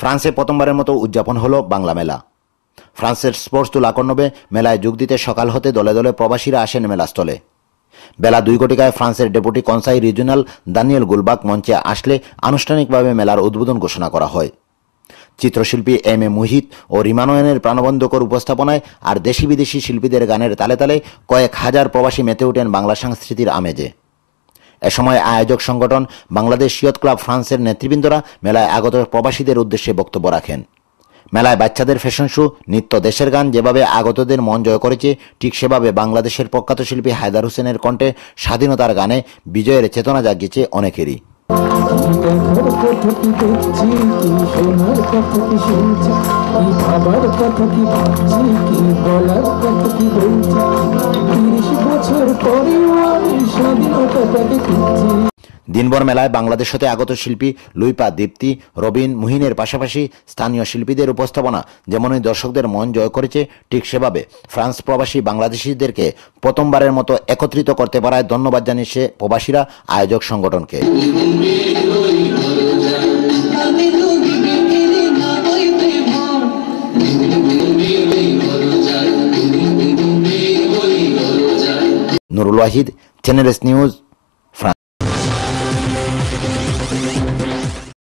ফ্রান্সে প্রথমবারের মতো উদযাপন হলো বাংলা মেলা। ফ্রান্সের স্পোর্টস তুলা কর্ণবে মেলায় যোগ দিতে সকাল হতে দলে দলে প্রবাসীরা আসেন মেলাস্থলে। বেলা 2 ঘটিকায় ফ্রান্সের ডেপুটি কনসাই রিজিওনাল দানিয়েল গুলবাক মঞ্চে আসলে আনুষ্ঠানিকভাবে মেলার উদ্বোধন ঘোষণা করা হয়। চিত্রশিল্পী এম এ মুহিত ও রিমানয়নের প্রাণবন্ধকর উপস্থাপনায় আর দেশি বিদেশি শিল্পীদের গানের তালে তালে কয়েক হাজার প্রবাসী মেতে ওঠেন বাংলা সংস্কৃতির আমেজে। এ সময় আয়োজক সংগঠন বাংলাদেশ ইয়ুথ ক্লাব ফ্রান্সের নেতৃবৃন্দরা মেলায় আগত প্রবাসীদের উদ্দেশ্যে বক্তব্য রাখেন। মেলায় বাচ্চাদের ফ্যাশন শো, নৃত্য, দেশের গান যেভাবে আগতদের মন জয় করেছে, ঠিক সেভাবে বাংলাদেশের প্রখ্যাত শিল্পী হায়দার হোসেনের কণ্ঠে স্বাধীনতার গানে বিজয়ের চেতনা জাগিয়েছে অনেকেরই। দিনভর মেলায় বাংলাদেশ হতে আগত শিল্পী লুইপা, দীপ্তি, রবিন, মুহিনের পাশাপাশি স্থানীয় শিল্পীদের উপস্থাপনা যেমনই দর্শকদের মন জয় করেছে, ঠিক সেভাবে ফ্রান্স প্রবাসী বাংলাদেশিদেরকে প্রথমবারের মতো একত্রিত করতে পারায় ধন্যবাদ জানিয়েছে প্রবাসীরা আয়োজক সংগঠনকে। Nurul Wahid, channel S news.